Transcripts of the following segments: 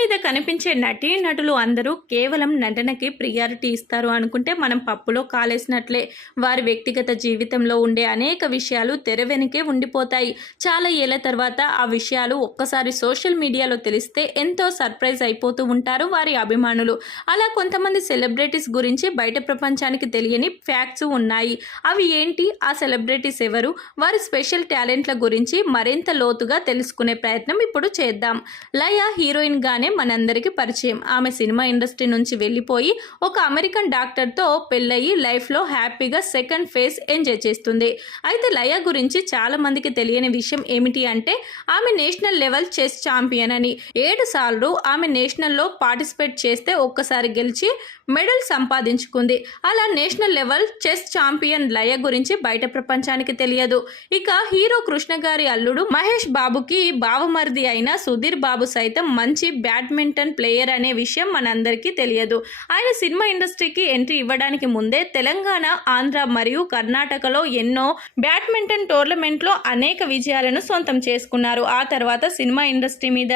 మీద కనిపించే నటీనటులు అందరూ కేవలం నటనకి ప్రియారిటీ ఇస్తారు అనుకుంటే మనం పప్పులో కాలేసినట్లే. వారి వ్యక్తిగత జీవితంలో ఉండే అనేక విషయాలు తెర వెనుకే ఉండిపోతాయి. చాలా ఏళ్ల తర్వాత ఆ విషయాలు ఒక్కసారి సోషల్ మీడియాలో తెలిస్తే ఎంతో సర్ప్రైజ్ అయిపోతూ ఉంటారు వారి అభిమానులు. అలా కొంతమంది సెలబ్రిటీస్ గురించి బయట ప్రపంచానికి తెలియని ఫ్యాక్ట్స్ ఉన్నాయి. అవి ఏంటి, ఆ సెలబ్రిటీస్ ఎవరు, వారి స్పెషల్ టాలెంట్ల గురించి మరింత లోతుగా తెలుసుకునే ప్రయత్నం ఇప్పుడు చేద్దాం. లయ హీరోయిన్ గానే మనందరికీ పరిచయం. ఆమె సినిమా ఇండస్ట్రీ నుంచి వెళ్ళిపోయి ఒక అమెరికన్ డాక్టర్తో పెళ్ళయి లైఫ్లో హ్యాపీగా సెకండ్ ఫేజ్ ఎంజాయ్ చేస్తుంది. అయితే లయ గురించి చాలా మందికి తెలియని విషయం ఏమిటి అంటే ఆమె నేషనల్ లెవెల్ చెస్ ఛాంపియన్ అని. 7 సార్లు ఆమె నేషనల్లో పార్టిసిపేట్ చేస్తే ఒక్కసారి గెలిచి మెడల్ సంపాదించుకుంది. అలా నేషనల్ లెవెల్ చెస్ ఛాంపియన్ లయ గురించి బయట ప్రపంచానికి తెలియదు. ఇక హీరో కృష్ణ గారి అల్లుడు మహేష్ బాబుకి బావమరిది అయిన సుధీర్ బాబు సైతం మంచి బ్యాడ్మింటన్ ప్లేయర్ అనే విషయం మనందరికీ తెలియదు. ఆయన సినిమా ఇండస్ట్రీకి ఎంట్రీ ఇవ్వడానికి ముందే తెలంగాణ, ఆంధ్ర మరియు కర్ణాటకలో ఎన్నో బ్యాడ్మింటన్ టోర్నమెంట్లో అనేక విజయాలను సొంతం చేసుకున్నారు. ఆ తర్వాత సినిమా ఇండస్ట్రీ మీద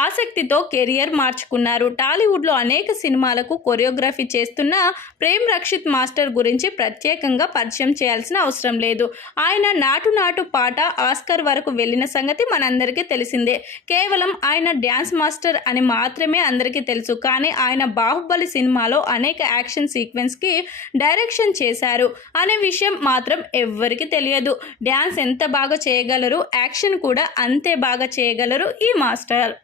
ఆసక్తితో కెరియర్ మార్చుకున్నారు. టాలీవుడ్లో అనేక సినిమాలకు కొరియోగ్రఫీ చేస్తున్న ప్రేమ్ రక్షిత్ మాస్టర్ గురించి ప్రత్యేకంగా పరిచయం చేయాల్సిన అవసరం లేదు. ఆయన నాటు నాటు పాట ఆస్కర్ వరకు వెళ్ళిన సంగతి మనందరికీ తెలిసిందే. కేవలం ఆయన డ్యాన్స్ మాస్టర్ అని మాత్రమే అందరికీ తెలుసు. కానీ ఆయన బాహుబలి సినిమాలో అనేక యాక్షన్ సీక్వెన్స్కి డైరెక్షన్ చేశారు అనే విషయం మాత్రం ఎవ్వరికీ తెలియదు. డ్యాన్స్ ఎంత బాగా చేయగలరు, యాక్షన్ కూడా అంతే బాగా చేయగలరు ఈ మాస్టర్.